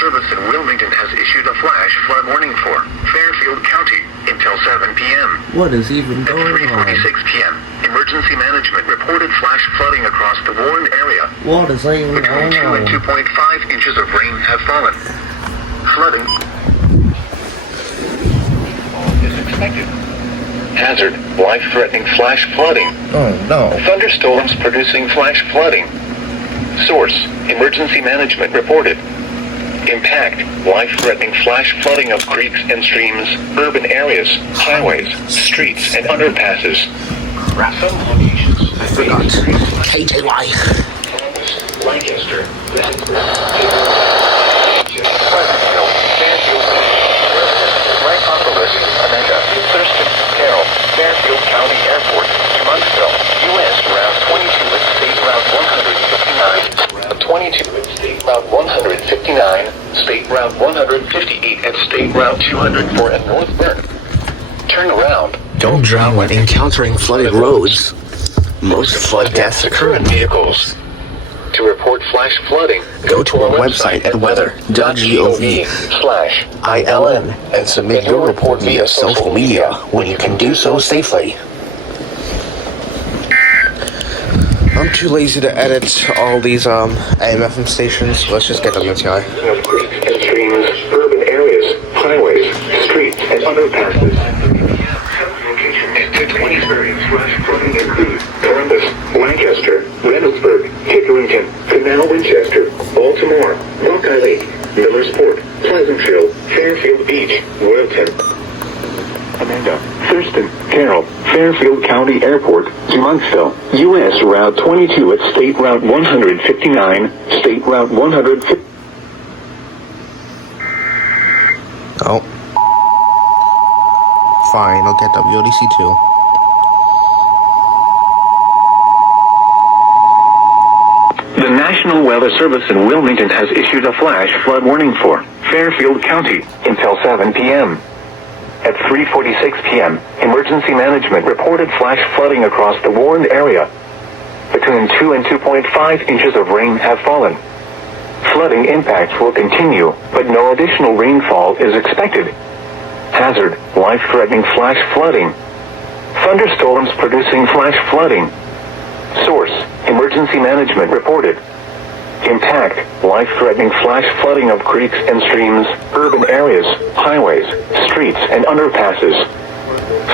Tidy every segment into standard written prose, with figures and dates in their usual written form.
Service in Wilmington has issued a flash flood warning for Fairfield County until 7 p.m. What is even going on? At 3:46 p.m., emergency management reported flash flooding across the warned area. What is even Between going 2 and on? 2.5 inches of rain have fallen. Flooding is expected. Hazard, life-threatening flash flooding. Oh no. Thunderstorms producing flash flooding. Source, emergency management reported. Impact, life-threatening flash flooding of creeks and streams, urban areas, highways, streets, and underpasses. Some locations I forgot. KJY. Lancaster, Thurston, Carroll, Fairfield County Airport, Munnsville, U.S. Route 22 at State Route 159, Route 22 at State Route 159, State Route 158 at State Route 204 at North Bend. Turn around. Don't drown when encountering flooded roads. Most flood deaths occur in vehicles. To report flash flooding, Go to our website at weather.gov/ILN and submit your report via social media when you can do so safely. I'm too lazy to edit all these AM/FM stations. Let's just get WTI. Of creeks and streams, urban areas, highways, streets, and underpasses. To 20 areas, flash flooding include Columbus, Lancaster, Reynoldsburg, Hickoryton, Canal Winchester, Baltimore, Buckeye Lake, Millersport, Pleasantville, Fairfield Beach, Royalton. Amanda, Thurston, Carroll, Fairfield County Airport, Munnsville, U.S. Route 22 at State Route 159, State Route 150. Oh. Fine, I'll get WODC too. The National Weather Service in Wilmington has issued a flash flood warning for Fairfield County until 7 p.m. At 3:46 p.m., emergency management reported flash flooding across the warned area. Between 2 and 2.5 inches of rain have fallen. Flooding impacts will continue, but no additional rainfall is expected. Hazard, life-threatening flash flooding. Thunderstorms producing flash flooding. Source, emergency management reported. Impact, life-threatening flash flooding of creeks and streams, urban areas, highways, streets, and underpasses.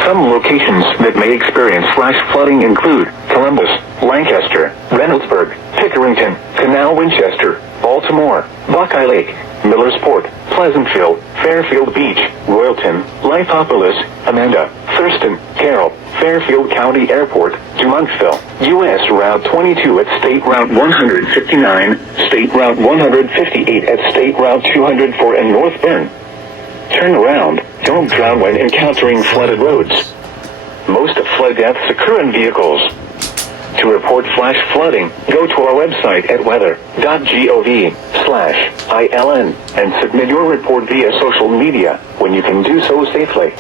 Some locations that may experience flash flooding include Columbus, Lancaster, Reynoldsburg, Hickoryton, Canal Winchester, Baltimore, Buckeye Lake, Millersport, Pleasantville, Fairfield Beach, Royalton, Lithopolis, Amanda, Thurston, Carroll, Fairfield County Airport, Munnsville, U.S. Route 22 at State Route 159, State Route 158 at State Route 204 in North Bend. Turn around. Don't drown when encountering flooded roads. Most of flood deaths occur in vehicles. To report flash flooding, go to our website at weather.gov/ILN and submit your report via social media when you can do so safely.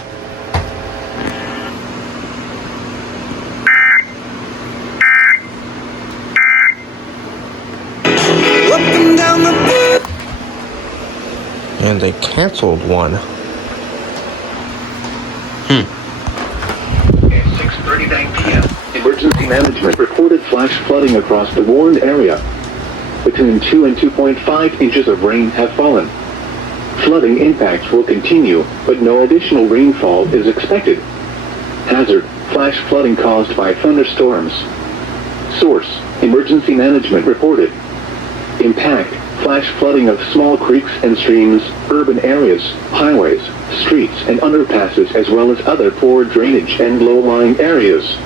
And they canceled one. At 6:39 p.m., emergency management reported flash flooding across the warned area. Between 2 and 2.5 inches of rain have fallen. Flooding impacts will continue, but no additional rainfall is expected. Hazard: flash flooding caused by thunderstorms. Source: emergency management reported. Impact: flash flooding of small creeks and streams, urban areas, highways, streets and underpasses, as well as other poor drainage and low-lying areas.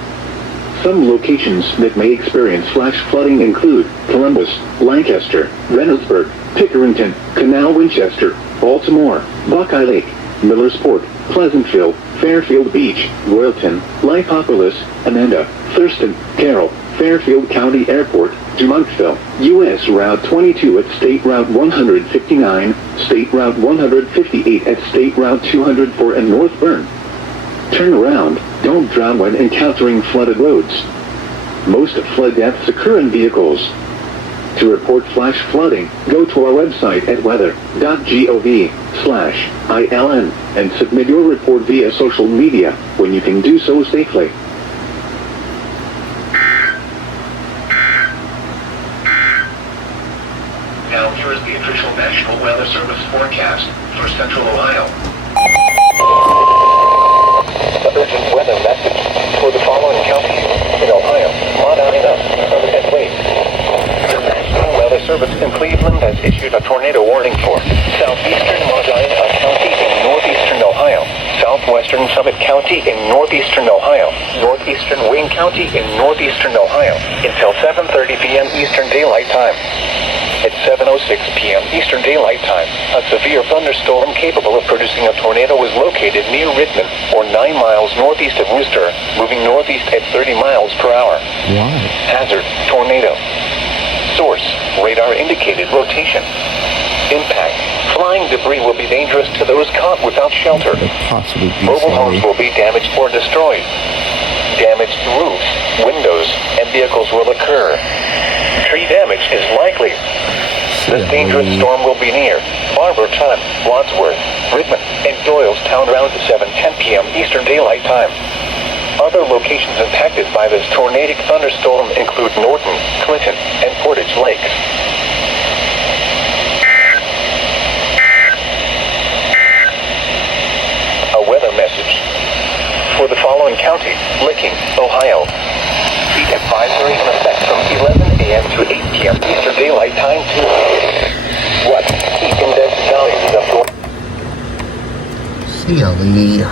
Some locations that may experience flash flooding include Columbus, Lancaster, Reynoldsburg, Pickerington, Canal Winchester, Baltimore, Buckeye Lake, Millersport, Pleasantville, Fairfield Beach, Royalton, Lipopolis, Amanda, Thurston, Carroll, Fairfield County Airport, Montville, U.S. Route 22 at State Route 159, State Route 158 at State Route 204 and North Bern. Turn around. Don't drown when encountering flooded roads. Most of flood deaths occur in vehicles. To report flash flooding, go to our website at weather.gov/ILN and submit your report via social media when you can do so safely. Now here is the official National Weather Service forecast for Central Ohio. The urgent weather message for the following counties in Ohio: Medina, and Wade. The National Weather Service in Cleveland has issued a tornado warning for southeastern Medina County in northeastern Ohio, southwestern Summit County in northeastern Ohio, northeastern Wayne County in northeastern Ohio until 7:30 p.m. Eastern Daylight Time. At 7:06 p.m. Eastern Daylight Time, a severe thunderstorm capable of producing a tornado was located near Rittman, or 9 miles northeast of Worcester, moving northeast at 30 miles per hour. Why? Hazard: tornado. Source: radar indicated rotation. Impact: flying debris will be dangerous to those caught without shelter. Possibly be Mobile sorry. homes will be damaged or destroyed. Damaged roofs, windows, and vehicles will occur. Tree damage is likely. This dangerous storm will be near Barberton, Wadsworth, Rittman, and Doylestown around 7:10 p.m. Eastern Daylight Time. Other locations impacted by this tornadic thunderstorm include Norton, Clinton, and Portage Lakes. A weather message for the following county: Licking, Ohio. Heat advisory in effect from 11 a.m. to 8 p.m. Eastern Daylight Time to what? Heat index values of CLE.